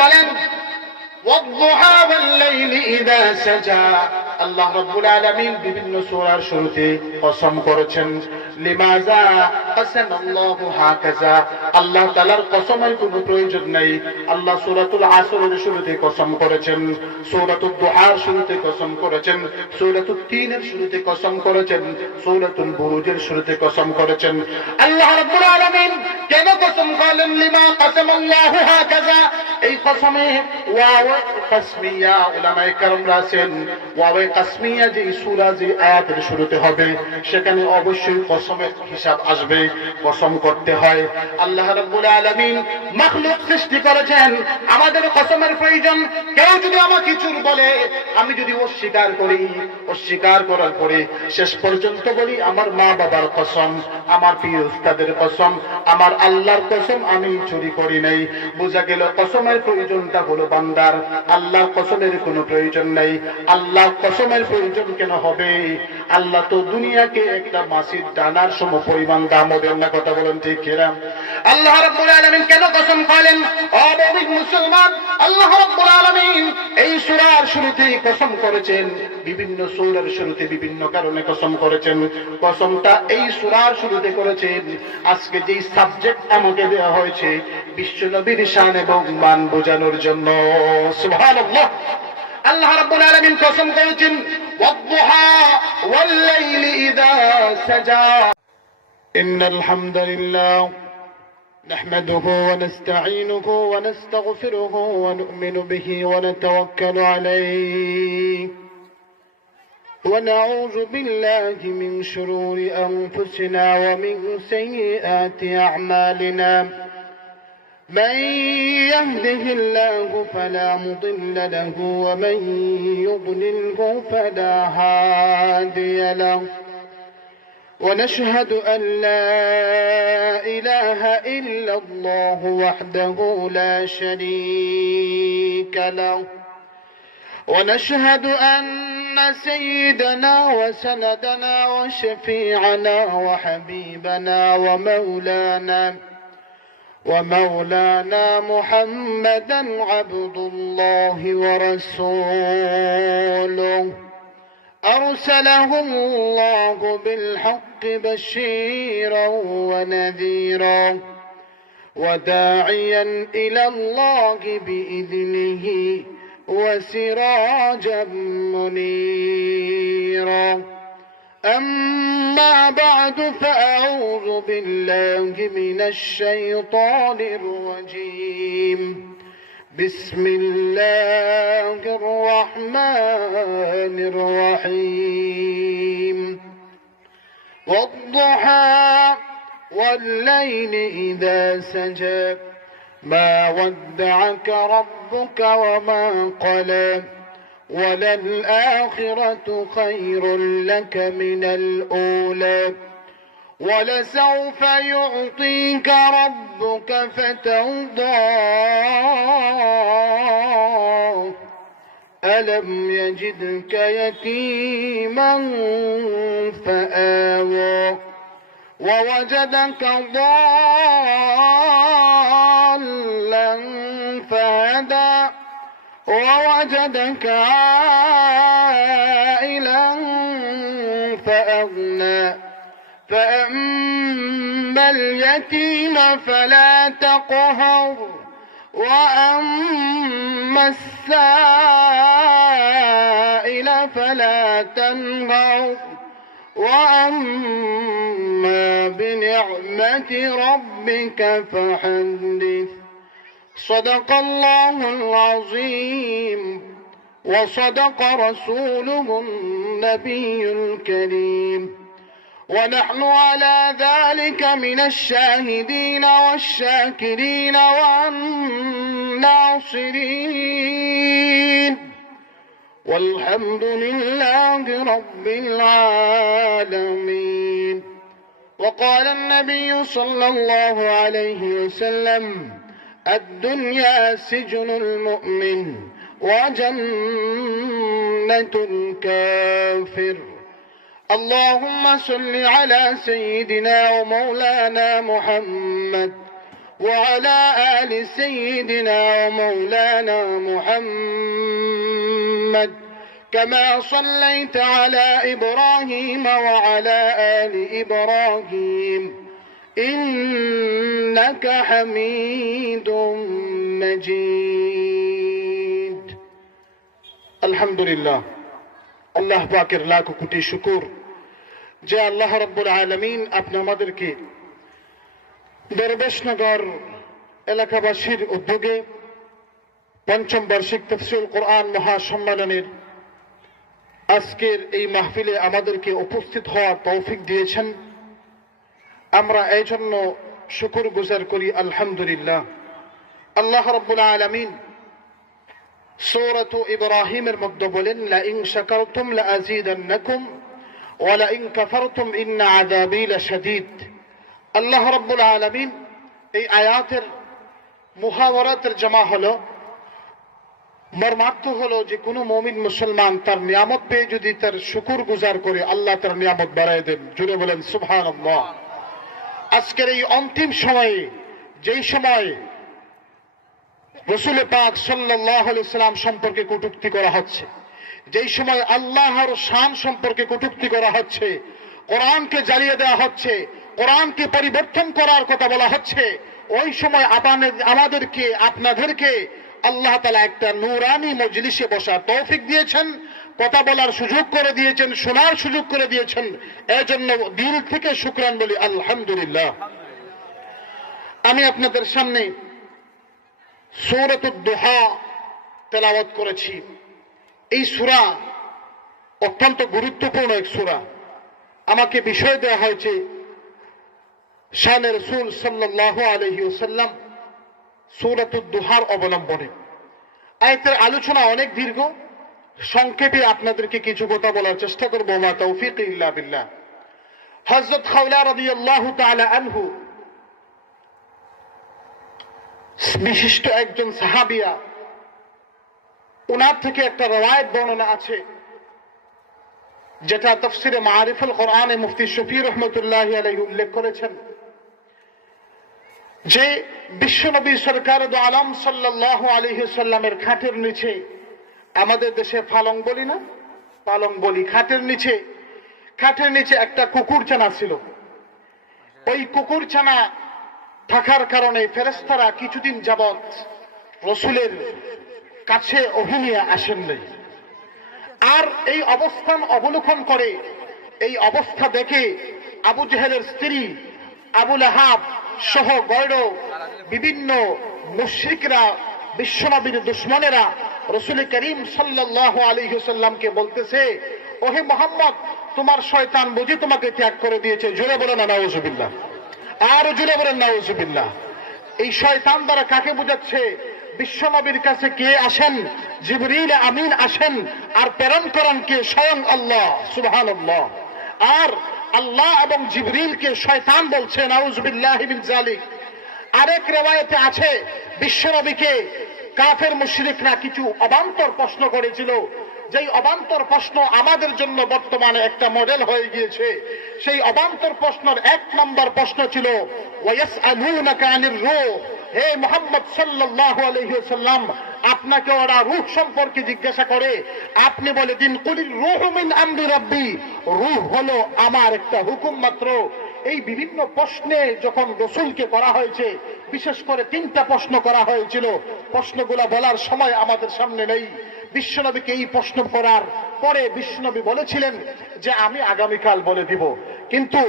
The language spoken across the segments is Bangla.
বলেন ওয়াদ-দুহা ওয়াল-লাইলি ইযা সাজা। আল্লাহ রাব্বুল আলামিন বিভিন্ন সূরার শুরুতে কসম করেছেন। লিমাযা কাসামাল্লাহু হাকাযা, আল্লাহ তাআলার কসমের কোনো প্রয়োজন নাই। আল্লাহ সূরাতুল আসরের শুরুতে কসম করেছেন, সূরাতুদ দুহার শুরুতে কসম করেছেন, সূরাতুত তিনের শুরুতে কসম করেছেন, সূরাতুল বুরুজের শুরুতে কসম করেছেন। আল্লাহ রাব্বুল আলামিন কেন কসম করলেন? লিমা কাসামাল্লাহু হাকাযা, এই কসমে ওয়াও কাসমিয়া উলামায়ে কেরামরা আছেন, ওয়াও কাসমিয়া যে সূরা যে আয়াতের শুরুতে হবে সেখানে অবশ্যই কসমের হিসাব আসবে, কসম করতে হয়। আল্লাহ রাব্বুল আলামিন মাখলুক সৃষ্টি করেছেন, আমাদের কসমের প্রয়োজন। কেউ যদি আমাকে চুর বলে, আমি যদি অস্বীকার করি, অস্বীকার করার পরে শেষ পর্যন্ত বলি আমার মা বাবার কসম, আমার প্রিয় উস্তাদের কসম, আমার আল্লাহর কসম, আমি চুরি করি নাই, বোঝা গেল কসমের প্রয়োজনটা হলো বান্দার, আল্লাহর কসমের কোনো প্রয়োজন নাই। আল্লাহর কসমের প্রয়োজন কেন হবে? আল্লাহ তো দুনিয়াকে একটা মাছির ডানার সম পরিমাণ দাম দেন না, কথা বলেন ঠিক কিনা? আল্লাহ রাব্বুল আলামিন কেন কসম করলেন? ও মুমিন মুসলমান, আল্লাহ রাব্বুল আলামিন এই সূরার শুরুতেই কসম করেছেন, বিভিন্ন সূরার শুরুতে বিভিন্ন কারণে কসম করেছেন। কসমটা এই সূরার শুরুতে করেছেন আজকে যেই সাবজেক্ট আমাকে দেওয়া হয়েছে বিশ্ব নবীর শান এবং মান বোঝানোর জন্য। সুবহানাল্লাহ। আল্লাহ রাব্বুল আলামিন কসম করেছেন ওয়াদ-দুহা ওয়াল-লাইলি ইযা সাজা। ইন্নাল হামদালিল্লাহ নাহমাদুহু ওয়া নাস্তাঈনুহু ওয়া নাস্তাগফিরুহু ওয়া নু'মিনু বিহি ওয়া নাতাওয়াক্কালু আলাইহি ওয়া নাউযু বিল্লাহি মিন শুরুরি আনফুসিনা ওয়া মিন সাইয়্যাতি আ'মালিনা। من يهده الله فلا مضل له ومن يضلله فلا هادي له ونشهد أن لا إله إلا الله وحده لا شريك له ونشهد أن سيدنا وسندنا وشفيعنا وحبيبنا ومولانا محمدا عبد الله ورسوله أرسله الله بالحق بشيرا ونذيرا وداعيا إلى الله بإذنه وسراجا منيرا. أما بعد فأعوذ بالله من الشيطان الرجيم. بسم الله الرحمن الرحيم. والضحى والليل إذا سجى ما ودعك ربك وما قلى وللآخرة خير لك من الأولى ولسوف يعطيك ربك فترضى ألم يجدك يتيما فآوى ووجدك ضالا فهدى ووجدك عائلا فأغنى فأما اليتيم فلا تقهر وأما السائل فلا تنهر وأما بنعمة ربك فحدث. صدق الله العظيم وصدق رسوله النبي الكريم ونحن على ذلك من الشاهدين والشاكرين والناصرين والحمد لله رب العالمين. وقال النبي صلى الله عليه وسلم الدنيا سجن المؤمن وجنة الكافر. اللهم صل على سيدنا ومولانا محمد وعلى آل سيدنا ومولانا محمد كما صليت على إبراهيم وعلى آل إبراهيم إنك حميد مجيد الحمد لله আল্লাহ পাকের লাখ কোটি শুকর যে আল্লাহ রাব্বুল আলামিন আপনি আমাদেরকে দরবেশনগর এলাকাবাসীর উদ্যোগে পঞ্চম বার্ষিক তাফসীরুল কোরআন মহাসম্মেলনের আজকের এই মাহফিলে আমাদেরকে উপস্থিত হওয়ার তৌফিক দিয়েছেন। আমরা এই জন্য শুকরগুজার করি আলহামদুলিল্লাহ। আল্লাহ রাব্বুল আলামিন সূরাত ইব্রাহিমের মধ্যে বলেন, লা ইন শাকারতুম লা আযীদান্নাকুম ওয়া লা ইন কাফারতুম ইন্না আযাবী লাশাদীদ। আল্লাহ রাব্বুল আলামিন এই আয়াতের মুহাওয়ারাতের জামা হলো, মর্মার্থ হলো যে কোনো মুমিন মুসলমান তার নিয়ামত পেয়ে যদি তার শুকরগুজার করে আল্লাহ তার নিয়ামত বাড়ায় দেন। জুড়ে বলেন সুবহানাল্লাহ। আজকের এই অন্তিম সময়ে, যেই সময় রাসূল পাক সাল্লাল্লাহু আলাইহি সাল্লাম সম্পর্কে কটূক্তি করা হচ্ছে, যেই সময় আল্লাহর শান সম্পর্কে কটূক্তি করা হচ্ছে, কোরআনকে জ্বালিয়ে দেওয়া হচ্ছে, কোরআনকে পরিবর্তন করার কথা বলা হচ্ছে, ওই সময় আমাদেরকে আপনাদেরকে আল্লাহ তাআলা একটা নূরানি মজলিসে বসার তৌফিক দিয়েছেন, কথা বলার সুযোগ করে দিয়েছেন, শোনার সুযোগ করে দিয়েছেন। এজন্য দিল থেকে শুকরান বলি আলহামদুলিল্লাহ। আমি আপনাদের সামনে সূরাতুদ দুহা তেলাওয়াত করেছি। এই সূরা অত্যন্ত গুরুত্বপূর্ণ এক সূরা। আমাকে বিষয় দেওয়া হয়েছে শানে রাসূল সাল্লাল্লাহু আলাইহি ওয়াসাল্লাম সূরাতুদ দুহার অবলম্বনে। আয়াতের আলোচনা অনেক দীর্ঘ, সংক্ষেপে আপনাদেরকে কিছু কথা বলার চেষ্টা করব। মা তৌফিক ইল্লা বিল্লাহ। হযরত খাওলা রাদিয়াল্লাহু তাআলা আনহু বিশিষ্ট একজন সাহাবিয়া, ওনার থেকে একটা রওয়ায়াত বর্ণনা আছে যেটা তাফসিরে মাআরিফুল কোরআনে মুফতি শফি রহমাতুল্লাহি আলাইহি উল্লেখ করেছেন যে বিশ্বনবী সরকার দু আলম সাল্লাল্লাহু আলাইহি সাল্লামের খাটের নিচে, আমাদের দেশে পালং বলি না, পালং বলি, খাটের নিচে একটা কুকুরছানা ছিল। ওই কুকুরছানা থাকার কারণে ফেরেশতারা কিছুদিন যাবৎ রাসূলের কাছে অভিনিয়ে আসেন নাই। আর এই অবস্থান অবলোকন করে, এই অবস্থা দেখে আবু জেহেলের স্ত্রী আবু লাহাব সহ গয়র বিভিন্ন মুশরিকরা, বিশ্বনবীর দুশমনেরা রাসূল করিম সাল্লাল্লাহু আলাইহি ওয়াসাল্লামকে বলতেছে, ওহে মুহাম্মদ, তোমার শয়তান বুঝি তোমাকে ত্যাগ করে দিয়েছে। জোরে বলেন নাউযুবিল্লাহ, আর জোরে বলেন নাউযুবিল্লাহ। এই শয়তান দ্বারা কাকে বোঝাচ্ছে? বিশ্বনবীর কাছে কে আসেন? জিবরিল আমিন আসেন, আর প্রেরণ করেন কে? স্বয়ং আল্লাহ সুবহানাল্লাহ। আর আল্লাহ এবং জিবরিলকে শয়তান বলছে, নাউযুবিল্লাহি মিন যালিক। আরেক রিওয়ায়াতে আছে বিশ্বনবীকে কাফের মুশরিকরা কিছু অবান্তর প্রশ্ন করেছিল, যেই অবান্তর প্রশ্ন আমাদের জন্য বর্তমানে একটা মডেল হয়ে গিয়েছে। সেই অবান্তর প্রশ্নের এক নম্বর প্রশ্ন ছিল, ওয়ায়াসআলুনাকা আনির রূহ। হে মুহাম্মদ সাল্লাল্লাহু আলাইহি ওয়াসাল্লাম, আপনাকে ওরা রূহ সম্পর্কে জিজ্ঞাসা করে, আপনি বলে দিন, কুলির রূহু মিন আমরি রাব্বি, রূহ হলো আমার একটা হুকুম মাত্র। এই বিভিন্ন প্রশ্নে যখন রাসূলকে করা হয়েছে, বিশেষ করে 3টা প্রশ্ন করা হয়েছিল, প্রশ্নগুলো বলার সময় আমাদের সামনে নেই। বিশ্বনবীকে এই প্রশ্ন করার পরে বিশ্বনবী বলেছিলেন যে আমি আগামীকাল বলে দিব। কিন্তু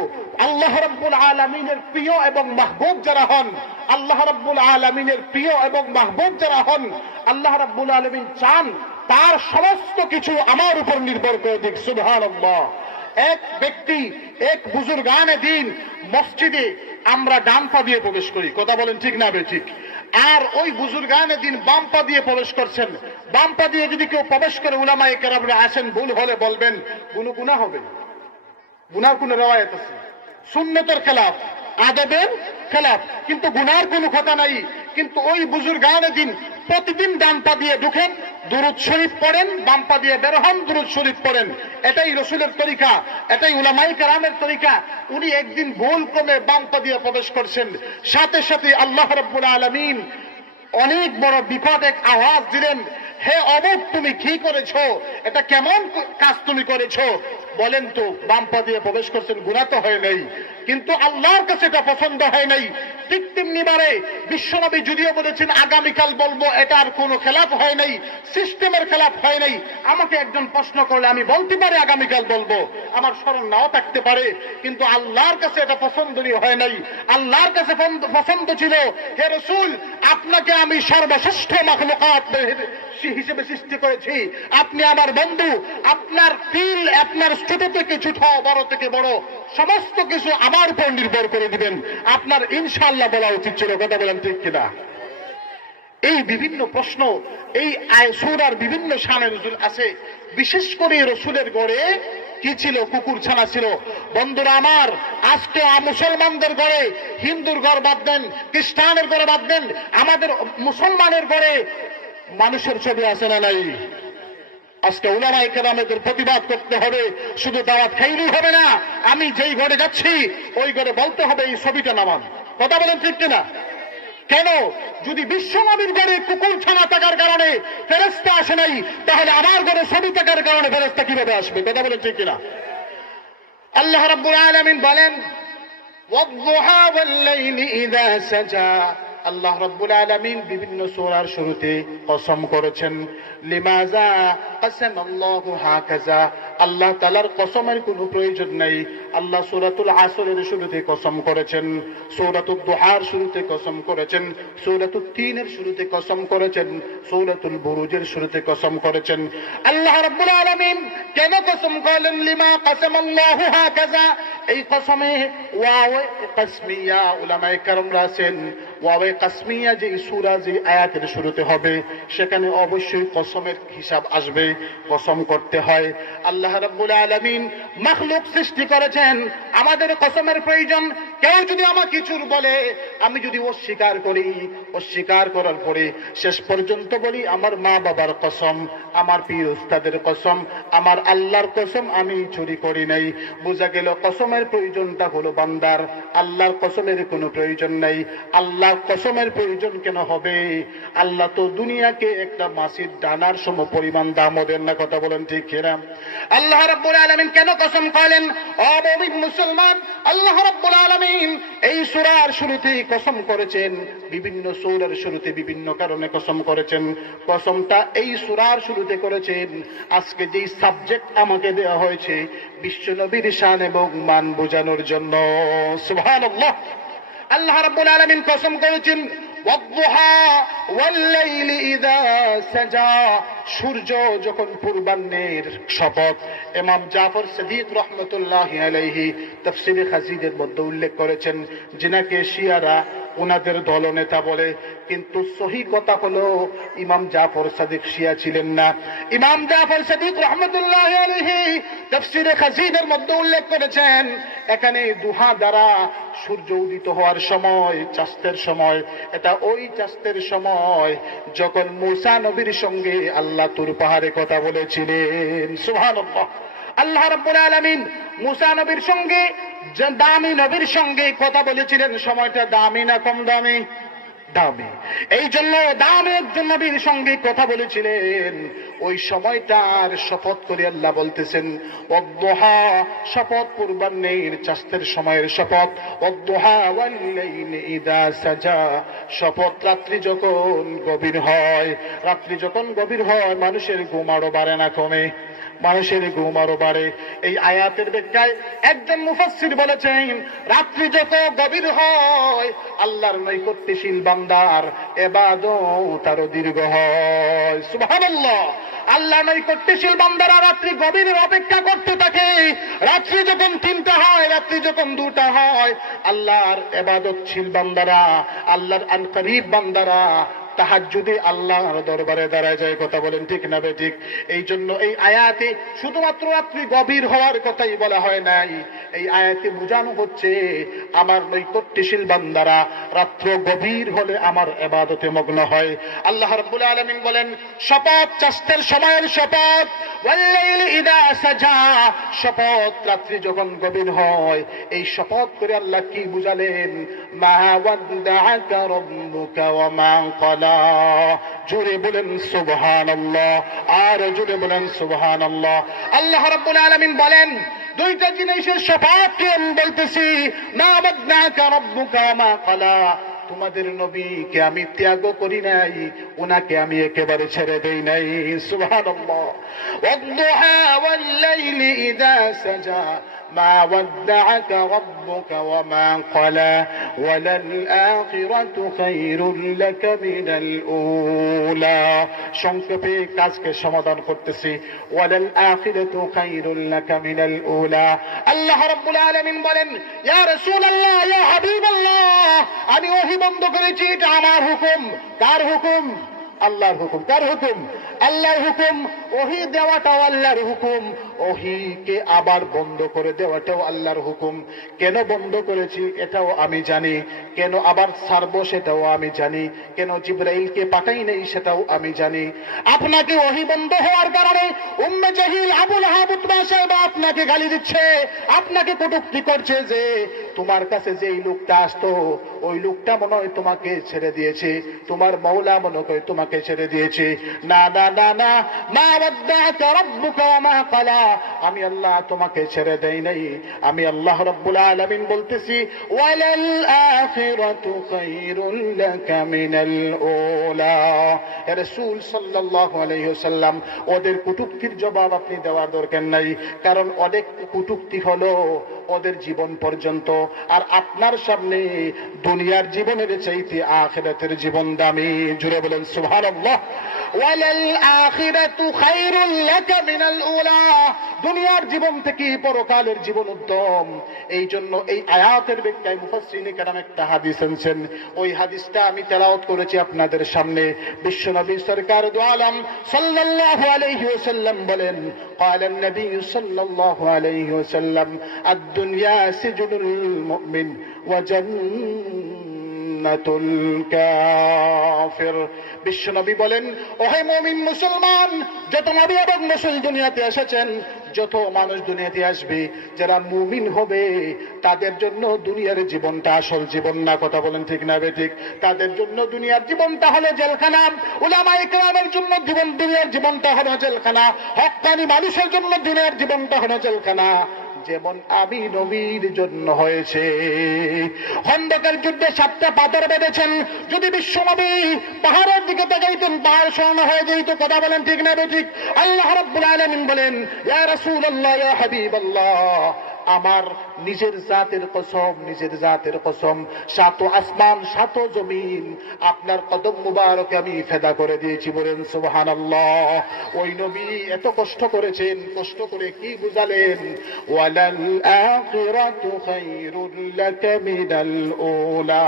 আল্লাহ রাব্বুল আলামিনের প্রিয় এবং মাহবুব যারা হন, আল্লাহ রাব্বুল আলামিনের প্রিয় এবং মাহবুব যারা হন, আল্লাহ রাব্বুল আলামিন চান তার সমস্ত কিছু আমার উপর নির্ভর করে দিক। সুবহানাল্লাহ। এক ব্যক্তি, এক বুজুর্গানে দিন মসজিদে আমরা ডান পা দিয়ে প্রবেশ করি, কথা বলেন ঠিক না বে ঠিক? আর ওই বুজুর্গানে দিন বাম পা দিয়ে প্রবেশ করছেন। বাম পা দিয়ে যদি কেউ প্রবেশ করে, উলামায়ে কেরামরা আসেন, ভুল হলে বলবেন, গুনাহ হবে। গুনার কোন রিওয়ায়াত আছে? সুন্নতের খেলাফ, আদবের খেলাফ, কিন্তু গুনার কোনো কথা নাই। কিন্তু ওই বুজুর্গানে দিন প্রতিদিন ডান পা দিয়ে ঢুকেন, দুরূদ শরীফ পড়েন, বাম পা দিয়ে বের হন, দুরূদ শরীফ পড়েন। এটাই রসুলের তরিকা, এটাই উলামায়ে কেরামের তরিকা। উনি একদিন ভুল ক্রমে বাম পা দিয়ে প্রবেশ করছেন, সাথে সাথে আল্লাহ রাব্বুল আলামিন অনেক বড় বিপদ এক আওয়াজ দিলেন, হে অমুক তুমি কি করেছো, এটা কেমন কাজ তুমি করেছো? বলেন তো, বাম পা দিয়ে প্রবেশ করছেন, গুনাহ তো হয় নাই, কিন্তু আল্লাহর কাছে এটা পছন্দ হয় নাই। ঠিক তেমনি বারে বিশ্বনবী যদিও বলেছেন আগামীকাল বলবো, এটার কোনো খেলাফ হয় নাই, সিস্টেমের খেলাফ হয় নাই। আমাকে একজন প্রশ্ন করলে আমি বলতে পারি আগামীকাল বলবো, আমার স্মরণ নাও থাকতে পারে, কিন্তু আল্লাহর কাছে এটা পছন্দনীয় হয় নাই। আল্লাহর কাছে পছন্দ ছিল, হে রাসূল, আপনাকে আমি সর্বশ্রেষ্ঠ মাখলুকাত হিসেবে সৃষ্টি করেছি, আপনি আমার বন্ধু, আপনার ফিল, আপনার ছোট থেকে ছোট, বড় থেকে বড় সমস্ত কিছু আমার উপর নির্ভর করে দিবেন, আপনার ইনশাআল্লাহ বলা উচিত ছিল। কথা বলেন ঠিক কিনা? এই বিভিন্ন প্রশ্ন, এই সূরার বিভিন্ন শানে নজুল আছে। বিশেষ করে রসুলের গড়ে কি ছিল? কুকুর ছানা ছিল। বন্ধুরা আমার, আজকে মুসলমানদের গড়ে, হিন্দুর ঘর বাদ দেন, খ্রিস্টানের ঘরে বাদ দেন, আমাদের মুসলমানের গড়ে মানুষের ছবি আছে না নাই? আজকে উলামায়ে কেরামদের প্রতিবাদ করতে হবে, শুধু দাওয়াত খাইলেই হবে না। আমি যেই ঘরে যাচ্ছি ওই ঘরে বলতে হবে এই ছবিটা নামান। কথা বলেন ঠিক কিনা? কেন? যদি বিশ্বনবীর ঘরে কুকুর ছানা থাকার কারণে ফেরেশতা আসে নাই, তাহলে আমার ঘরে ছবি থাকার কারণে ফেরেশতা কিভাবে আসবে? কথা বলেন ঠিক কিনা? আল্লাহ রাব্বুল আলামিন বলেন, ওয়াদ-দুহা ওয়াল-লাইলি ইযা সাজা। আল্লাহ রাব্বুল আলামিন বিভিন্ন সূরার শুরুতে কসম করেছেন। লিমাযা কাসামাল্লাহু হাকাযা, আল্লাহ তাআলার কসমের কোনো প্রয়োজন নাই। আল্লাহ সূরাতুল আসরের শুরুতে কসম করেছেন, সূরাতুদ দুহার শুরুতে কসম করেছেন, সূরাতুত তিনের শুরুতে কসম করেছেন, সূরাতুল বুরুজের শুরুতে কসম করেছেন। আল্লাহ রাব্বুল আলামিন কেন কসম করলেন? লিমা কাসামাল্লাহু হাকাযা, এই কসমে ওয়াও কাসমিয়া, উলামায়ে কেরামরা আছেন ওয়াও কাসমিয়া যে সূরা যে আয়াতের শুরুতে হবে সেখানে অবশ্যই কসমের হিসাব আসবে, কসম করতে হয়। আল্লাহ রাব্বুল আলামিন মাখলুক সৃষ্টি করেছেন, আমাদের কসমের প্রয়োজন। কেউ যদি আমাকে কিছুর বলে, আমি যদি অস্বীকার করি, অস্বীকার করার পরে শেষ পর্যন্ত বলি আমার মা বাবার কসম, আমার পীর উস্তাদের কসম, আমার আল্লাহর কসম, আমি চুরি করি নাই, বোঝা গেল কসমের প্রয়োজনটা হলো বান্দার, আল্লাহর কসমের কোনো প্রয়োজন নাই। আল্লাহ কসমের প্রয়োজন কেন হবে? আল্লাহ তো দুনিয়াকে একটা মাছির ডানার সম পরিমাণ দামও দেন না। কথা বলেন ঠিক কিনা? আল্লাহ রাব্বুল আলামিন কেন কসম করলেন? ও মুমিন মুসলমান, আল্লাহ রাব্বুল আলামিন এই সূরার শুরুতে কসম করেছেন, বিভিন্ন সূরার শুরুতে বিভিন্ন কারণে কসম করেছেন। কসমটা এই সূরার শুরুতে করেছেন আজকে যেই সাবজেক্ট আমাকে দেওয়া হয়েছে, বিশ্বনবীর শান এবং মান বোঝানোর জন্য। সুবহানাল্লাহ। আল্লাহ রাব্বুল আলামিন কসম করেছেন ওয়াদ-দুহা ওয়াল-লাইলি ইযা সাজা, সূর্য যখন পূর্বাহ্নের শপথ। ইমাম জাফর সাদিক রাহমাতুল্লাহি আলাইহি তাফসীরে খাজিদের মধ্যে উল্লেখ করেছেন, যিনাকে শিয়ারা ওনাদের দলনেতা বলে, কিন্তু সহি কথা হলো ইমাম জাফর সাদিক শিয়া ছিলেন না। ইমাম জাফর সাদিক রাহমাতুল্লাহি আলাইহি তাফসীরে খাজিদের মধ্যে উল্লেখ করেছেন, এখানে দুহা দ্বারা সূর্য উদিত হওয়ার সময়, চাঁদের সময়, এটা ওই চাঁদের সময় যখন মূসা নবীর সঙ্গে আল্লাহ তুর পাহাড়ে কথা বলেছিলেন। সুবহানাল্লাহ। আল্লাহ রাব্বুল আলামিন মূসা নবীর সঙ্গে, দামি নবীর সঙ্গে কথা বলেছিলেন। সময়টা দামি না কম দামি? দামি। এই জন্য দামি একজন নবীর সঙ্গে কথা বলেছিলেন। ওই সময়টার শপথ করে আল্লাহ বলতেছেন ওয়াদ-দুহা, শপথ পূর্বাহ্নের চাঁদের সময়ের শপথ। ওয়াদ-দুহা ওয়াল-লাইলি ইযা সাজা, শপথ রাত্রি যখন গভীর হয়। রাত্রি যখন গভীর হয় মানুষের ঘুম আরো বাড়ে না কমে? মানুষের ঘুম আরো বাড়ে। এই আয়াতের ব্যাখ্যায় একজন মুফাসসির বলেছেন, রাত্রি যত গভীর হয় আল্লাহর নৈকট্যশীল বান্দার ইবাদত আরো দীর্ঘ হয়। সুবহানাল্লাহ। আল্লাহ নৈকট্যশীল বান্দারা রাত্রি গভীরের অপেক্ষা করতে থাকে। রাত্রি যখন 3টা হয়, রাত্রি যখন 2টা হয়, আল্লাহর ইবাদতশীল বান্দারা, আল্লাহর আনকরিব বান্দারা তাহাজ্জুদে আল্লাহর দরবারে দাঁড়ায় যায়। কথা বলেন ঠিক না বেঠিক? এই জন্য এই আয়াতে শুধুমাত্র রাত্রি গভীর হওয়ার কথাই বলা হয় নাই, এই আয়াতে বোঝানো হচ্ছে আমার নৈকট্যশীল বান্দারা রাত্র গভীর হলে আমার ইবাদতে মগ্ন হয়। আল্লাহ রাব্বুল আলামিন বলেন, শপথ চাস্তের সময়ের শপথ, ওয়াল্লাইলি ইযা সাজা, শপথ রাত্রি যখন গভীর হয়। এই শপথ করে আল্লাহ কি বুঝালেন? মা ওয়াদ্দাআকা রাব্বুকা ওয়া মা ক্বালা। জোরে বলেন সুবহানাল্লাহ, আর জোরে বলেন সুবহানাল্লাহ। আল্লাহ রাব্বুল আলামিন বলেন, দুইটা জিনিসের শপথ আমি বলতেছি, মা ওয়াদ্দাআকা রাব্বুকা ওয়া মা ক্বালা, তোমাদের নবীকে আমি ত্যাগ করি নাই, ওনাকে আমি একেবারে ছেড়ে দেই নাই। সুবহানাল্লাহ। ওয়াদ-দুহা ওয়াল-লাইলি ইযা সাজা, মা ওয়াদ্দাআকা রাব্বুকা ওয়া মা ক্বালা, ওয়ালাল আখিরাতু খায়রুল লাকা মিনাল উলা। সংক্ষেপে কাজকে সমাধান করতেছি, ওয়ালাল আখিরাতু খায়রুল লাকা মিনাল উলা। আল্লাহ রাব্বুল আলামিন বলেন, ইয়া রাসূলুল্লাহ, ইয়া হাবিবাল্লাহ, আমি ওহী বন্ধ করেছি, এটা আমার হুকুম। কার হুকুম? আল্লাহর হুকুম। কার হুকুম? আল্লাহর হুকুম। ওহী দেওয়াটাও আল্লাহর হুকুম, ওহীকে আবার বন্ধ করে দেওয়াটাও আল্লাহর হুকুম। কেন বন্ধ করেছি এটাও আমি জানি, কেন আবার ছাড়বো সেটাও আমি জানি, কেন জিবরাইলকে পাঠাই নেই সেটাও আমি জানি। আপনাকে ওহী বন্ধ হওয়ার কারণে উম্মে জাহিল, আবু লাহাব, উতবা সাহেব আপনাকে গালি দিচ্ছে, আপনাকে কটূক্তি করছে যে তোমার কাছে যে এই লোকটা আসতো, ওই লোকটা মনে হয় তোমাকে ছেড়ে দিয়েছে, তোমার মওলা মনে হয় তোমাকে ছেড়ে দিয়েছে। না না না না, মা ওয়াদ্দাআকা রাব্বুকা ওয়া মা ক্বালা, আমি আল্লাহ তোমাকে ছেড়ে দেই নাই। আমি আল্লাহ রাব্বুল আলামিন বলতেছি, ওয়ালাল আখিরাতু খায়রুল লাকা মিনাল উলা। হে রাসূল সাল্লাল্লাহু আলাইহি ওয়াসাল্লাম, ওদের কটূক্তির জবাব আপনি দেওয়ার দরকার নাই, কারণ অনেক কটূক্তি হলো ওদের জীবন পর্যন্ত, আর আপনার সামনে দুনিয়ার জীবনের চাইতে আখিরাতের জীবন দামি। জুড়ে বলেন সুবহানাল্লাহ। ওয়ালাল আখিরাতু খায়রুল লাকা মিনাল উলা, দুনিয়ার জীবন থেকে পরকালের জীবন উত্তম। এই জন্য এই আয়াতের ব্যাখ্যায় মুফাসসিরিনে কেরাম একটা হাদিস এনেছেন, ওই হাদিসটা আমি তেলাওয়াত করেছি আপনাদের সামনে। বিশ্বনবী সরকার দু আলম সাল্লাল্লাহু আলাইহি ওয়াসাল্লাম বলেন, قال النبي صلى الله عليه وسلم الدنيا سجن المؤمن وجنة الكافر। বিশ্বনবী বলেন, ওহে মুমিন মুসলমান, যত নবী এবং রাসূল দুনিয়াতে এসেছেন, যত মানুষ দুনিয়াতে আসবে, যারা মুমিন হবে তাদের জন্য দুনিয়ার জীবনটা আসল জীবন না। কথা বলেন ঠিক না বেঠিক? তাদের জন্য দুনিয়ার জীবনটা হলো জেলখানা। উলামায়ে কেরামের জন্য দুনিয়ার জীবনটা হলো জেলখানা। হক্কানি মানুষের জন্য দুনিয়ার জীবনটা হলো জেলখানা, যেমন আমি নবীর জন্য হয়েছে। খন্দকের যুদ্ধে 7টা পাথর বেঁধেছেন, যদি বিশ্বনবী পাহাড়ের দিকে তাকাইতেন পাহাড় স্বর্ণ হয়ে যেত। কথা বলেন ঠিক না বেঠিক? আল্লাহ রাব্বুল আলামিন বলেন, ইয়া রাসূলুল্লাহ, ইয়া হাবিবাল্লাহ, আমার নিজের জাতের কসম, নিজের জাতের কসম, 7 আসমান 7 জমিন আপনার কদম মুবারকে আমি ফেদা করে দিয়েছি। বলেন সুবহানাল্লাহ। ওই নবী এত কষ্ট করেছেন, কষ্ট করে কি বুঝালেন? ওয়ালাল আখিরাতু খায়রুল লাকা মিনাল উলা,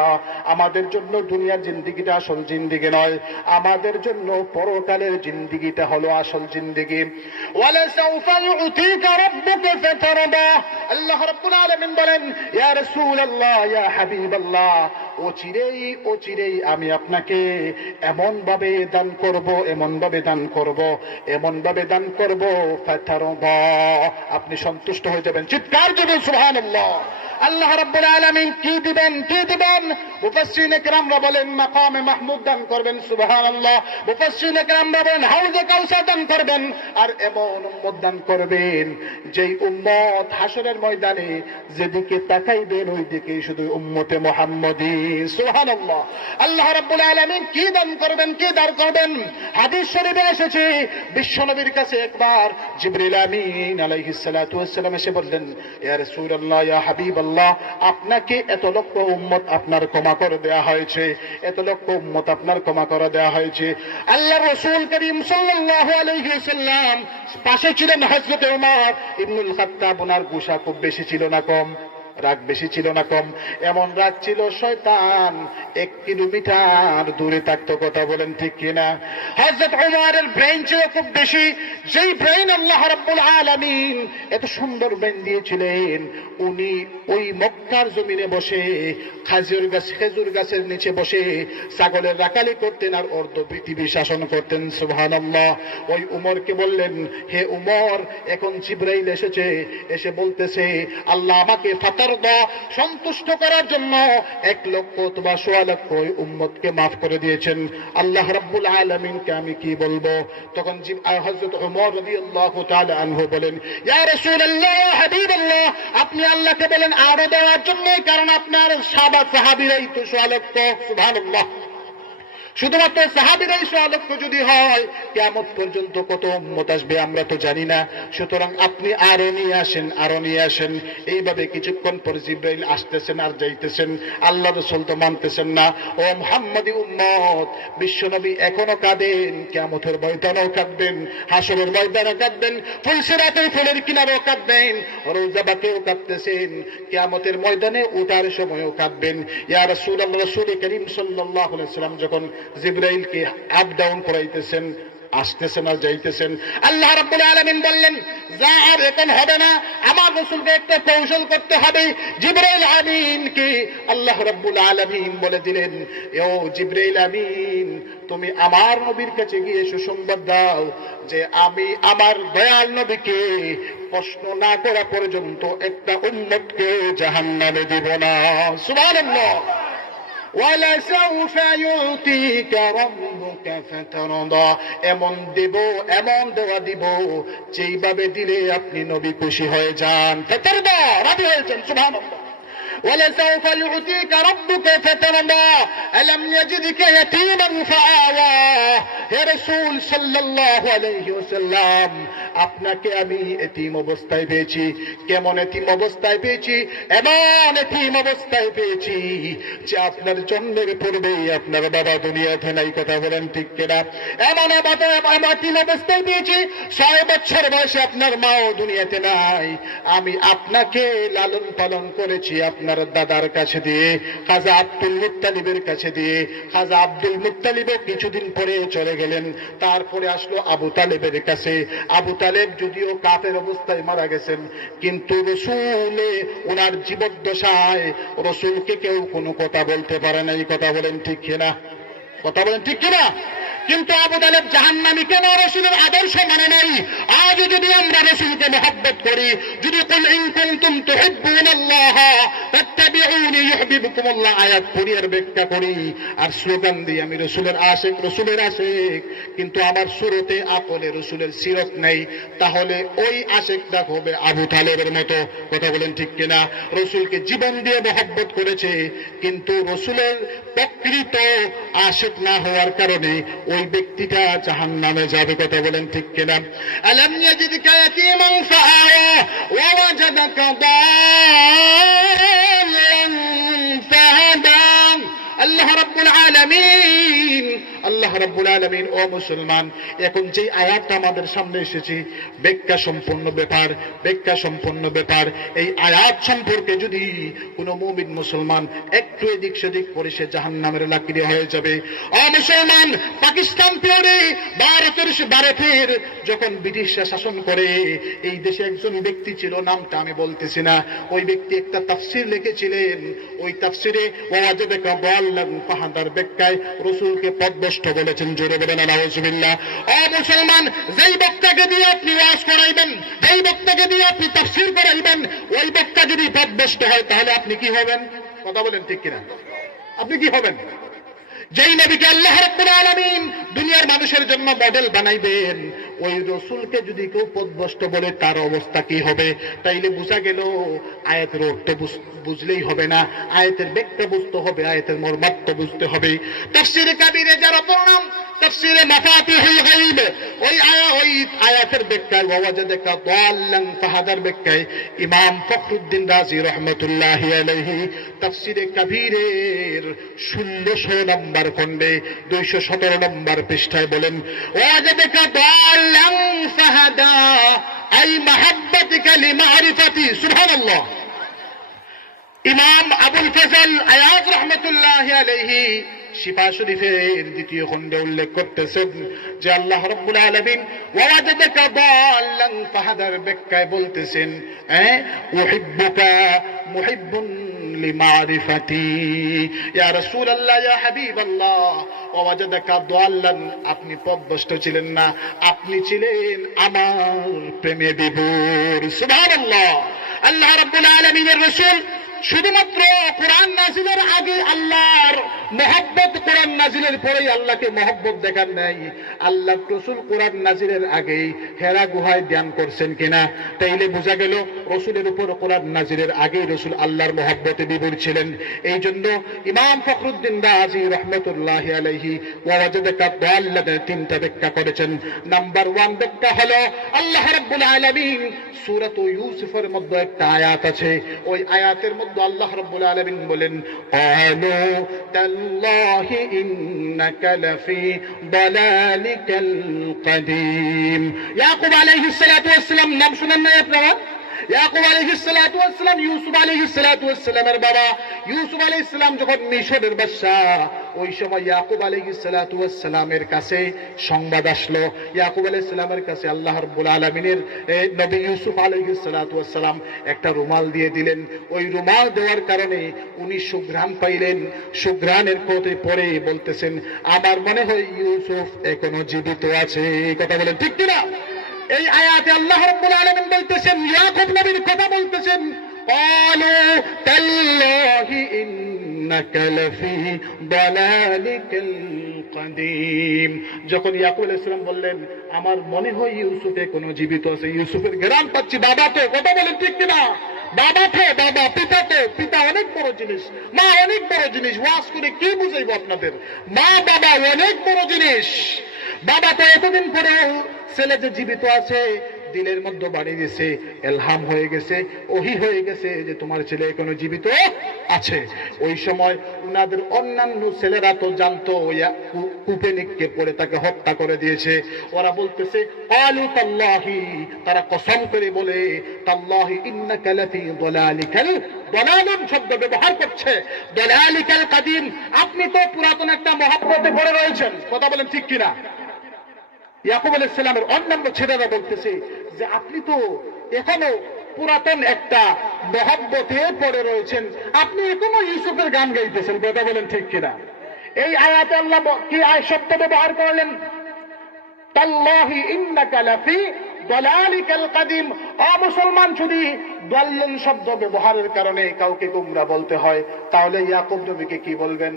আমাদের জন্য দুনিয়ার জিন্দেগিটা আসল জিন্দেগি নয়, আমাদের জন্য পরকালের জিন্দেগিটা হলো আসল জিন্দেগি। ওয়ালা সাউফা ইউতিকা রাব্বুকা ফাতারদা, আল্লাহ রাব্বুল আলামিন বলেন, ইয়া রাসূলুল্লাহ, ইয়া হাবিবাল্লাহ, অচিরেই আমি আপনাকে এমন ভাবে দান করব, এমন ভাবে দান করব, এমন ভাবে দান করব, ফাতারদা, আপনি সন্তুষ্ট হয়ে যাবেন। চিৎকার দিবেন সুবহানাল্লাহ। আল্লাহ রাব্বুল আলামিন কি দিবেন? কি দিবেন? মুফাসসিরিনে কেরামরা বলেন মাকামে মাহমুদ দান করবেন। সুবহানাল্লাহ। মুফাসসিরিনে কেরামরা বলেন হাউজে কাউসার দান করবেন। আর এমন উম্মত দান করবেন যেই উম্মত হাসরের ময়দানে যেদিকে তাকাইবেন ওই দিকে শুধু উম্মতে মুহাম্মদী। সুবহানাল্লাহ। আল্লাহ রাব্বুল আলামিন কি দান করবেন? কি দান করবেন? হাদিস শরীফে এসেছে, বিশ্বনবীর কাছে একবার জিবরিল আমিন আলাইহিস সালাতু ওয়াস সালাম এসে বললেন, ইয়া রাসূলুল্লাহ, ইয়া হাবিবাল্লাহ, আপনাকে এত লক্ষ উম্মত আপনার ক্ষমা করে দেয়া হয়েছে, এত লক্ষ উম্মত আপনার ক্ষমা করে দেয়া হয়েছে। আল্লাহর রাসূল করিম সাল্লাল্লাহু আলাইহি ওয়াসাল্লাম পাশে ছিলেন হযরত ওমর ইবনুল খাত্তাব, ওনার গোশা খুব বেশি ছিল না কম? রাগ বেশি ছিল না কম? এমন রাগ ছিল শয়তান 1 কিলোমিটার দূরে থাকতো। কথা বলেন ঠিক কিনা? হযরত ওমরের ব্রেইন ছিল খুব বেশি, যেই ব্রেইন আল্লাহ রাব্বুল আলামিন এত সুন্দর ব্রেইন দিয়েছিলেন, উনি ওই মক্কার জমিনে বসে খেজুর গাছের নিচে বসে ছাগলের রাখালি করতেন আর অর্ধ পৃথিবী শাসন করতেন। সুবহানাল্লাহ। ওই উমরকে বললেন, হে উমর, এখন জিবরাইল এসেছে, এসে বলতেছে আল্লাহ আমাকে ফাতারদা সন্তুষ্ট করার জন্য 1 লক্ষ অথবা 1.25 লক্ষ উম্মতকে মাফ করে দিয়েছেন। আল্লাহ রাব্বুল আলামিনকে আমি কি বলবো? তখন হযরত ওমর রাদিয়াল্লাহু তাআলা আনহু বলেন, ইয়া রাসূলুল্লাহ, ইয়া হাবিবাল্লাহ, আপনি আল্লাহকে বলেন আরো দেওয়ার জন্য, কারণ আপনার সাহাবীরাই তো 1.25 লক্ষ। সুবহানাল্লাহ। শুধুমাত্র সাহাবীরাই 1.25 লক্ষ যদি হয়, কিয়ামত পর্যন্ত কত উম্মত আসবে আমরা তো জানি না। সুতরাং আপনি আরো নিয়ে আসেন, আরো নিয়ে আসেন। এইভাবে কিছুক্ষণ পর জিবরাইল আসতেছেন আর যাইতেছেন। আল্লাহ রাসূল তো মানতেছেন না। ও মুহাম্মাদি উম্মত, বিশ্বনবী এখনো কাঁদেন, কিয়ামতের ময়দানেও কাঁদবেন, হাসরের ময়দানেও কাঁদবেন, ফুলসিরাতের ফুলের কিনারেও কাঁদবেন, রওজা বাকেও কাঁদতেছেন, কিয়ামতের ময়দানে উঠার সময়ও কাঁদবেন। ইয়া রাসূলুল্লাহ, রাসূল করিম সাল্লাল্লাহু আলাইহি ওয়াসাল্লাম যখন জিবরাইলকে আপ ডাউন করাইতেছেন, আসতেছেন আর যাইতেছেন, আল্লাহ রাব্বুল আলামিন বললেন, যা আর এখন হবে না, আমার রাসূলকে একটা কৌশল করতে হবে। জিবরাইল আমিনকে আল্লাহ রাব্বুল আলামিন বলে দিলেন, ও জিবরাইল আমিন, তুমি আমার নবীর কাছে গিয়ে সুসংবাদ দাও যে আমি আমার দয়াল নবীকে প্রশ্ন না করা পর্যন্ত একটা উম্মতকে জাহান্নামে দিব না। সুবহানাল্লাহ। وَلَسَوْفَ يُعْطِيكَ رَبُّكَ فَتَرْضَى, এমন দেব, এমন দেওয়া দিব যেইভাবে দিলে আপনি নবী খুশি হয়ে যান। ফাতারদা, রাজি হয়ে যান। সুবহানাল্লাহ। وَلَسَوْفَ يُعْطِيكَ رَبُّكَ فَتَرْضَى أَلَمْ يَجِدْكَ يَتِيمًا فَآوَى। হে রাসূল সাল্লাল্লাহু আলাইহি ওয়াসাল্লাম, আপনাকে আমি এতিম অবস্থায় পেয়েছি। কেমন এতিম অবস্থায় পেয়েছি? এমন এতিম অবস্থায় পেয়েছি যে আপনার জন্মের পূর্বেই আপনার বাবা দুনিয়াতে নাই। কথা বলেন ঠিক কিনা? এমন এতিম অবস্থায় পেয়েছি, 6 বছর বয়সে আপনার মাও দুনিয়াতে নাই। আমি আপনাকে লালন পালন করেছি আপনার দাদার কাছে দিয়ে, খাজা আব্দুল মুত্তালিবের কাছে দিয়ে। খাজা আব্দুল মুত্তালিবও কিছুদিন পরে চলে গেলেন। তারপরে আসলো আবু তালেবের কাছে। আবু তালেব যদিও কাফের অবস্থায় মারা গেছেন, কিন্তু রসুলে ওনার জীবদ্দশায় রসুলকে কেউ কোনো কথা বলতে পারে নাই। কথা বলেন ঠিক কিনা? কথা বলেন ঠিক কিনা? কিন্তু আবু তালেব জাহান্নামী কেন? রাসূলের আদর্শ মানে নাই। আজ যদি আমরা রাসূলকে মহব্বত করি, যদি কুল ইন কুনতুম তুহিব্বুনাল্লাহ ফাত্তাবিউনি ইউহিব্বুকুমুল্লাহ আয়াত পড়ি আর ব্যাখ্যা করি আর স্লোগান দিই আমি রাসূলের আশিক, রাসূলের আশিক, কিন্তু আমার সুরতে আকলে রাসূলের সিরত নাই, তাহলে ওই আশিকটা হবে আবু তালেবের মতো। কথা বলেন ঠিক কিনা? রাসূলকে জীবন দিয়ে মহব্বত করেছে, কিন্তু রাসূলের প্রকৃত আশিক না হওয়ার কারণে ওই ব্যক্তিটা জাহান্নামে যাবে। কথা বলেন ঠিক কিনা? আলাম ইয়াজিদকা ইয়াতীমান ফাআওয়া ওয়া ওয়াজাদাকা দাল্লান ফাহাদা। আল্লাহ রাব্বুল আলামিন, আল্লাহ রাব্বুল আলামিন, ও মুসলমান, এখন যে আয়াতটা আমাদের সামনে এসেছে, ব্যাখ্যা সম্পন্ন ব্যাপার, ব্যাখ্যা সম্পন্ন ব্যাপার। এই আয়াত সম্পর্কে যদি কোনো মুমিন মুসলমান একটু এদিক সেদিক করে সে জাহান্নামের লাকড়ি হয়ে যাবে। ও মুসলমান, পাকিস্তান পিরিয়ডে ভারতের যখন ব্রিটিশরা শাসন করে, এই দেশে একজন ব্যক্তি ছিল, নামটা আমি বলতেছি না। ওই ব্যক্তি একটা তাফসীর লিখেছিলেন। ওই তাফসীরে ওয়াজাদাকা দাল্লান ফাহাদার ব্যাখ্যায় রাসূলকে পথভ্রষ্ট বলেছেন। জোরে বলেন নাউযুবিল্লাহ। ও মুসলমান, যেই বক্তাকে দিয়ে আপনি ওয়াজ করাইবেন, যেই বক্তাকে দিয়ে আপনি তাফসীর করাইবেন, ওই বক্তা যদি পথভ্রষ্ট হয় তাহলে আপনি কি হবেন? কথা বলেন ঠিক কিনা? আপনি কি হবেন? যেই নবীকে আল্লাহ রাব্বুল আলামিন দুনিয়ার মানুষের জন্য মডেল বানাইবেন, ওই রাসূলকে যদি কেউ পথভ্রষ্ট বলে তার অবস্থা কি হবে? তাইলে বোঝা গেল আয়াতের অর্থ বুঝলেই হবে না, আয়াতের ব্যাখ্যা বুঝতে হবে, আয়াতের মর্মার্থ বুঝতে হবে। তাফসীরে কাবীরে যারা পড়লাম, তাফসীরে মাফাতিহুল গায়ব, ওই আয়াতের ব্যাখ্যায় ওয়াজাদাকা দাল্লান ফাহাদার ব্যাখ্যায় ইমাম ফখরুদ্দিন রাজি রাহমাতুল্লাহি আলাইহি তাফসীরে কাবীরের 1600 নম্বর খণ্ডে 217 নম্বর পৃষ্ঠায় বলেন, ওয়াজাদাকা দাল্লান ফাহাদা আই মাহাব্বাতিকা লিমারিফাতি। সুবহানাল্লাহ। ইমাম আবুল ফজল আয়াজ রহমতুল্লাহ আলাইহি শিফা শরীফের দ্বিতীয় খণ্ডে উল্লেখ করতেছেন যে আল্লাহ রাব্বুল আলামিন ওয়াজাদাকা দাল্লান ফাহাদার ব্যাখ্যায় বলতেছেন উহিব্বুকা মুহিব্বুন লিমারিফাতি ইয়া রাসূলুল্লাহ ইয়া হাবিবাল্লাহ ওয়াজাদাকা দাল্লান আপনি পথভ্রষ্ট ছিলেন না, আপনি ছিলেন আমার প্রেমে বিভোর। সুবহানাল্লাহ। আল্লাহ রাব্বুল আলামিনের রাসূল শুধুমাত্র কোরআন নাজিলের আগে আল্লাহর মহব্বত, কোরআন নাজিলের পরেই আল্লাহকে মহব্বত দেখার নাই। আল্লাহ রসুল কোরআন নাজিলের আগেই হেরা গুহায় ধ্যান করছেন কিনা, তাইলে বোঝা গেল রসুলের উপর কোরআন নাজিলের আগেই রসুল আল্লাহর মহব্বতে বিভোর ছিলেন। এই জন্য ইমাম ফখরুদ্দিন রাজি রহমতুল্লাহ আলাইহি ওয়াজাদাকা দাল্লানের তিনটা ব্যাখ্যা করেছেন। নাম্বার 1 ব্যাখ্যা হলো আল্লাহ রাব্বুল আলামিন সূরাত ইউসুফের মধ্যে একটা আয়াত আছে, ওই আয়াতের মধ্যে আল্লাহ রাব্বুল আলামিন বলেন ক্বালু তাল্লাহি ইন্নাকা লাফি দালালিকাল কাদীম। ইয়াকুব আলাইহিস সালাতু ওয়াস সালাম নাম শুনেন না আপনারা? ইয়াকুব আলাইহিস সালাতু ওয়াস সালাম ইউসুফ আলাইহিস সালাতু ওয়াস সালামের বাবা। ইউসুফ আলাইহিস সালাম যখন মিশরের বাদশা, ওই সময় ইয়াকুব আলাইহিস সালাতু ওয়াস সালামের কাছে সংবাদ আসলো। ইয়াকুব আলাইহিস সালামের কাছে আল্লাহ রাব্বুল আলামিনের নবী ইউসুফ আলাইহিস সালাতু ওয়াস সালাম একটা রুমাল দিয়ে দিলেন। ওই রুমাল দেওয়ার কারণে উনি সুঘ্রাণ পাইলেন। সুঘ্রাণের পথে পরে বলতেছেন আমার মনে হয় ইউসুফ এখনো জীবিত আছে। কথা বলেন ঠিক কিনা? এই আয়াতে আল্লাহ রাব্বুল আলামিন বলতেছেন, ইয়াকুব নবীর কথা বলতেছেন, ক্বালু তাল্লাহি ইন্নাকা লাফি দালালিকাল কাদীম। যখন ইয়াকুব আলাইহিস সালাম বললেন আমার মনে হয় ইউসুফ এখনো জীবিত আছে, ইউসুফের ঘ্রাণ পাচ্ছি, বাবা তো, কথা বলেন ঠিক কিনা? বাবা তো, বাবা, পিতা তো, পিতা অনেক বড় জিনিস, মা অনেক বড় জিনিস। ওয়াজ করে কি বুঝাইবো আপনাদের? মা বাবা অনেক বড় জিনিস। বাবা তো এতদিন পরেও ছেলে যে জীবিত আছে দিলের মধ্যে বাড়ি দিয়েছে, এলহাম হয়ে গেছে, ওহী হয়ে গেছে যে তোমার ছেলে এখনো জীবিত আছে। ওই সময় উনাদের অন্যান্য ছেলেরা তো জানতো কূপে নিক্ষেপ করে তাকে হত্যা করে দিয়েছে। ওরা বলতেছে ক্বালু তাল্লাহি, তারা কসম করে বলে তাল্লাহি ইন্নাকা লাফি দালালিকাল, দালালুন শব্দ ব্যবহার করছে, দালালিকাল কাদীম, আপনি তো পুরাতন একটা মহব্বতে পড়ে রয়েছেন। কথা বলেন ঠিক কিনা? ইয়াকুব আলাইহিস সালামের অন্যান্য ছেলেরা বলতেছে যে আপনি তো এখনো পুরাতন একটা মহব্বতে পড়ে রয়েছেন, আপনি এখনো ইউসুফের গান গাইতেছেন। কথা বলেন ঠিক কিনা? এই আয়াতে আল্লাহ কি শব্দ ব্যবহার করলেন? তাল্লাহি ইন্নাকা লাফি দালালিকাল কাদীম। মুসলমান যদি দাল্লুন শব্দ ব্যবহারের কারণে কাউকে গোমরা বলতে হয়, তাহলে ইয়াকুব নবীকে কি বলবেন?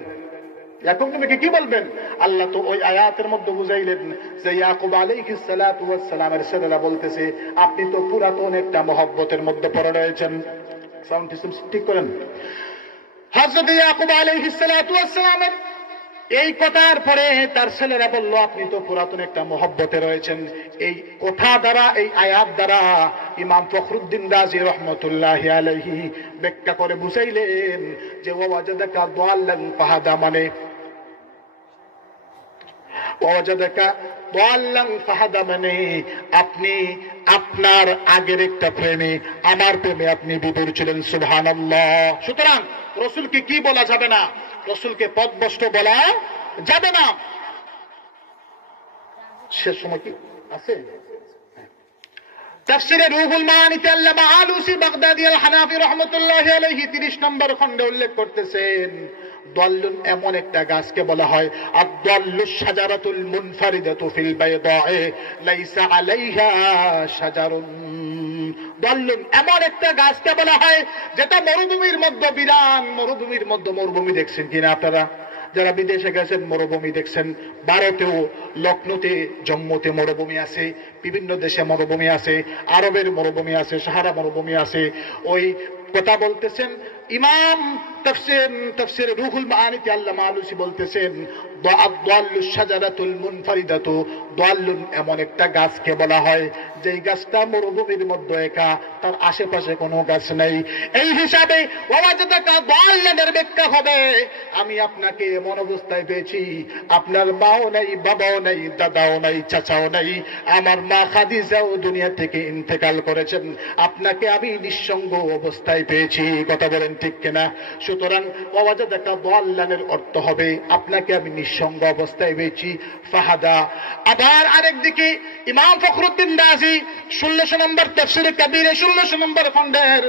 ইয়াকুব নবীকে কি বলবেন? আল্লাহ তো ওই আয়াতের মধ্যে বুঝাইলেন যে ইয়াকুব আলাইহিস সালাতু ওয়াস সালামের ছেলেরা বলতেছে আপনি তো পুরাতন একটা মহব্বতের মধ্যে পড়ে রয়েছেন। সাউন্ড সিস্টেম ঠিক করেন। হযরত ইয়াকুব আলাইহিস সালাতু ওয়াস সালামের এই কথার পরে তার ছেলেরা বলল আপনি তো পুরাতন একটা মহব্বতে রয়েছেন। এই কথা দ্বারা, এই আয়াত দ্বারা ইমাম ফখরুদ্দিন রাজি রহমতুল্লাহি আলাইহি ব্যাখ্যা করে বুঝাইলেন যে ওয়াজাদাকা দাল্লান ফাহাদা, মানে ওয়াজাদাকা দাল্লান ফাহাদা মানে আপনি আপনার আগের একটা প্রেমে, আমার প্রেমে আপনি বিভোর ছিলেন। সুবহানাল্লাহ। সুতরাং রাসূলকে কি বলা যাবে না? রাসূলকে পথভ্রষ্ট বলা যাবে না। শেষ সময় কি আছে? তাফসীরে রুহুল মাআনিতে আল্লামা আলুসি বাগদাদী আল হানাফি রাহমাতুল্লাহি আলাইহি 30 নম্বর খণ্ডে উল্লেখ করতেছেন দাল্লুন এমন একটা গাছকে বলা হয়, আদ-দাল্লু শাজারাতুল মুনফারিদাতু ফিল বাইদায়ে লাইসা আলাইহা শাজারুন। দাল্লুন এমন একটা গাছকে বলা হয় যেটা মরুভূমির মধ্যে বিরান। মরুভূমির মধ্যে, মরুভূমি দেখছেন কিনা আপনারা? যারা বিদেশে গেছেন মরুভূমি দেখছেন। ভারতেও লখনৌতে, জম্মুতে মরুভূমি আছে, বিভিন্ন দেশে মরুভূমি আছে, আরবের মরুভূমি আছে, সাহারা মরুভূমি আছে। ওই কথা বলতেছেন ইমাম তাফসীর রুহুল মাআনিতে আল্লামা আলুসি বলতেছেন দাল্লু শাজারাতুল মুনফারিদাতু, দাল্লুন এমন একটা গাছকে বলা হয় যেই গাছটা মরুভূমির মধ্যে একা, তার আশেপাশে কোনো গাছ নেই। এই হিসাবে ওয়াজাদাকা দাল্লানের ব্যাখ্যা হবে আমি আপনাকে এমন অবস্থায় পেয়েছি আপনার মাও নাই, বাবাও নাই, দাদাও নাই, চাচাও নাই, আমার মা খাদিজাও দুনিয়া থেকে ইন্তেকাল করেছেন, আপনাকে আমি নিঃসঙ্গ অবস্থায় পেয়েছি। কথা বলেন ঠিক কিনা? সুতরাং ওয়াজাদাকা দাল্লানের অর্থ হবে আপনাকে আমি নিঃসঙ্গ অবস্থায় পেয়েছি, ফাহাদা। আবার আরেকদিকে ইমাম ফখরুদ্দিন রাজি 1600 নম্বর তাফসীরে কাবীরে 1600 নম্বর খণ্ডের